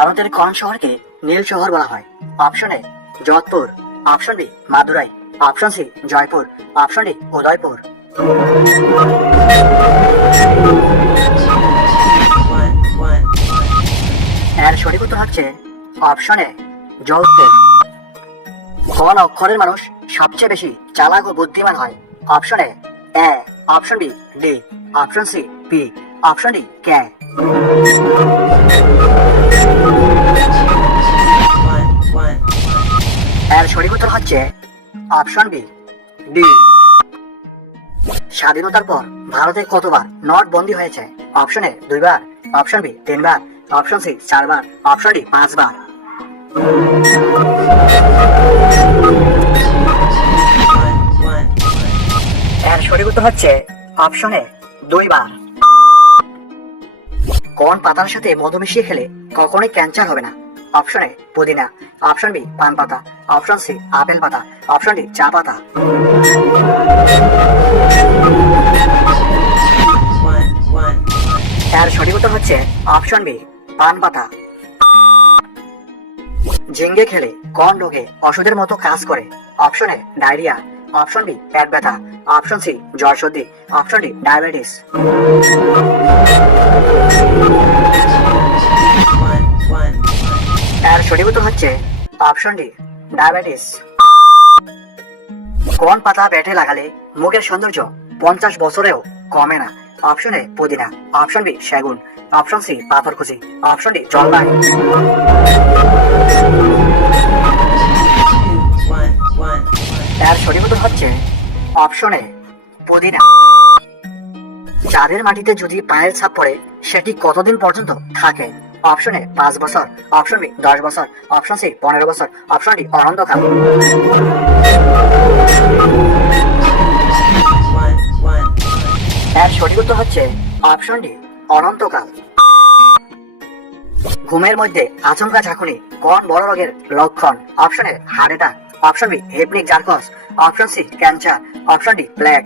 ভারতের কোন শহরকে নীল শহর বলা হয়? Option A Jodhpur, option B Madurai, option C Jaipur, option D Udaipur. এর সঠিক উত্তর হচ্ছে অপশন এ যোধপুর। কোন অক্ষরের মানুষ সবচেয়ে বেশি চালাক ও বুদ্ধিমান হয়? Option A option B D, option C P, option D কে। এর সঠিক উত্তর হচ্ছে অপশন বি ডি। স্বাধীনতার পর ভারতে কতবার নোটবন্দি হয়েছে? অপশন এ 2 বার, অপশন বি 3 বার, অপশন সি 4 বার, অপশন ডি 5 বার। এর সঠিক উত্তর হচ্ছে অপশন এ 2 বার। কোন পাতার সাথে মধু মিশিয়ে খেলে কখনোই ক্যান্সার হবে না? অপশন এ পুদিনা, অপশন বি পান পাতা, অপশন সি আপেল পাতা, অপশন ডি চা পাতা। এর সঠিক উত্তর হচ্ছে অপশন বি পান পাতা। ঝিঙ্গে খেলে কোন রোগে ওষুধের মতো কাজ করে? Option A diarrhoea, option B পেট ব্যথা, অপশন সি জ্বর সর্দি, অপশন ডি ডায়াবেটিস। এর সঠিক উত্তর হচ্ছে অপশন ডি ডায়াবেটিস। কোন পাতা পেটে লাগালে মুখের সৌন্দর্য 50 বছরেও কমে না? অপশন এ পুদিনা, অপশন বি সেগুন, অপশন সি পাথরকুচি, অপশন ডি জলপাই। এর সঠিক উত্তর হচ্ছে অপশন এ পুদিনা। চাঁদের মাটিতে যদি পায়ের ছাপ পড়ে সেটি কতদিন পর্যন্ত থাকে? অপশন এ 5 বছর, অপশন বি 10 বছর, অপশন সি 15 বছর, অপশন ডি অনন্তকাল। এর সঠিক উত্তর হচ্ছে অপশন ডি অনন্তকাল। ঘুমের মধ্যে আচমকা ঝাঁকুনি কোন বড় রোগের লক্ষণ? Option A heart attack, option B hypnic jerks, option C cancer, option D plague.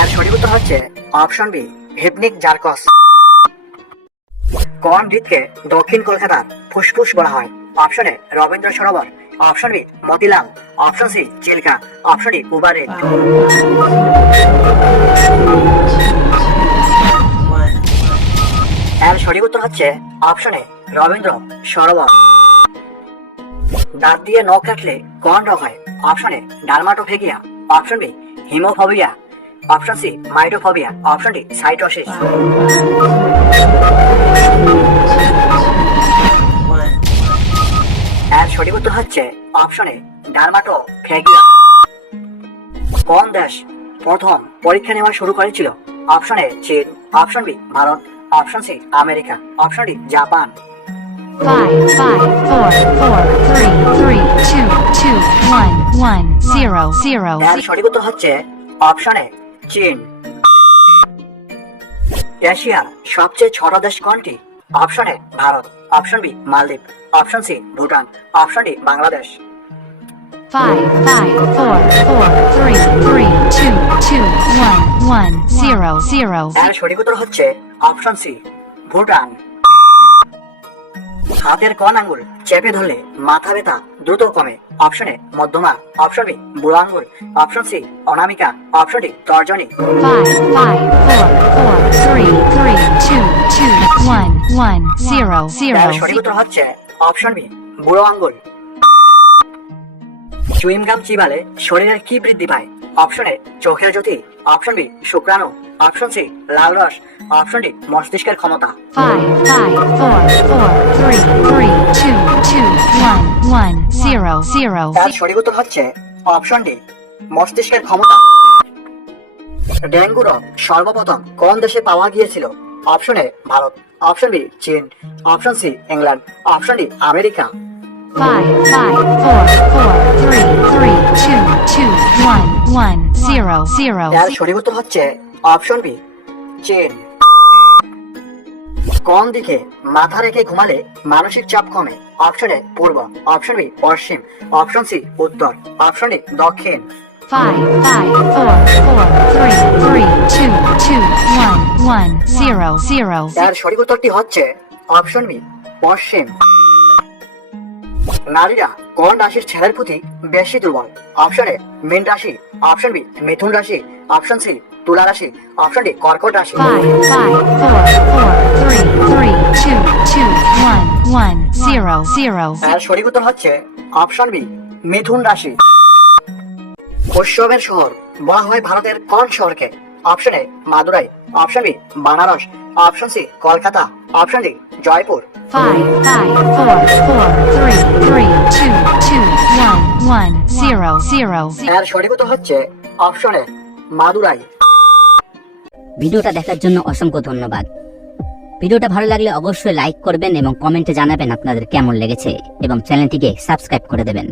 এর সঠিক উত্তর হচ্ছে অপশন বি হেপনিক জার্কস। কোন হ্রদকে দক্ষিণ কলকাতার ফুসফুস বলা হয়? Option A Rabindra Sarobar, option B Motilal, option C Chilka, option D উবারে। এর সঠিক উত্তর হচ্ছে অপশন এ রবীন্দ্র সরোবর। দাঁত দিয়ে নখ কাটলে কোন রোগ হয়? Option A dermatophagia, option B haemophobia, option C mitophobia, option D cytosis. এর সঠিক উত্তর হচ্ছে অপশন এ ডার্মাটোফেগিয়া। কোন দেশ প্রথম পরীক্ষা নেওয়া শুরু করেছিল? অপশন এ চীন, option B Bharat, option C America, option D Japan. 5, 5, 4, 4, 3, 3, 2, 2, 1, 1, 0, 0. এর সঠিক উত্তর হচ্ছে অপশন এ চীন। এশিয়ার সবচেয়ে ছোট দেশ কোনটি? Option A Bharat, option B মালদ্বীপ, option C Bhutan, option D Bangladesh. 5, 5, 4, 4, 3, 3, 2, 2, 1, 1, 0, 0. এর সঠিক উত্তর হচ্ছে অপশন সি ভুটান। হাতের কোন আঙ্গুল চেপে ধরলে মাথা ব্যথা দ্রুত কমে? অপশন এ মধ্যমা, অপশন বি বুড়ো আঙ্গুল, অপশন সি অনামিকা, অপশন ডি তর্জনী। 5, 5, 4, 4, 3, 3, 2, 2, 1, 1, 0, এর 0. সঠিক উত্তর হচ্ছে অপশন বি বুড়ো আঙ্গুল। চুইং গাম চিবালে শরীরের কি বৃদ্ধি পায়? অপশন এ চোখের জ্যোতি, অপশন বি শুক্রাণু, অপশন সি লাল রস, অপশন ডি মস্তিষ্কের ক্ষমতা। 5, 5, 4, 4, 3, 3, 2, 2, 1, 1, 0, 0. এর সঠিক উত্তর হচ্ছে অপশন ডি মস্তিষ্কের ক্ষমতা। ডেঙ্গু রোগ সর্বপ্রথম কোন দেশে পাওয়া গিয়েছিল? Option A Bharat, option B চীন, option C England, option D America. 5, 5, 4, 4, 3, 3, 2, 2, 1, 1, 0, 0. এর সঠিক উত্তর হচ্ছে অপশন বি চীন। কোন দিকে মাথা রেখে ঘুমালে মানসিক চাপ কমে? Option A Purba, option B Paschim, option C উত্তর, অপশন ডি দক্ষিণ। 5 5 4 4 3 3 2 2 1 1 0 0 এর সঠিক উত্তরটি হচ্ছে অপশন বি পশ্চিম। নারীরা কোন রাশির ছেলের প্রতি বেশি দুর্বল? অপশন এ মীন রাশি, অপশন বি মিথুন রাশি, অপশন সি তুলা রাশি, অপশন ডি কর্কট রাশি। 5 5 4 4 3 3 2 2 1 1 0 0 এর সঠিক উত্তর হচ্ছে অপশন বি মিথুন রাশি। উৎসবের শহর বলা হয় ভারতের কোন শহরকে? Option A Madurai, option B Banaras, option C Kolkata, option D Jaipur. 5 5 4 4 3 3 2 2 1 1 0 0 এর সঠিক উত্তর হচ্ছে অপশন এ মাদুরাই। ভিডিওটা দেখার জন্য অসংখ্য ধন্যবাদ। ভিডিওটা ভালো লাগলে অবশ্যই লাইক করবেন এবং কমেন্টে জানাবেন আপনাদের কেমন লেগেছে এবং চ্যানেলটিকে সাবস্ক্রাইব করে দেবেন।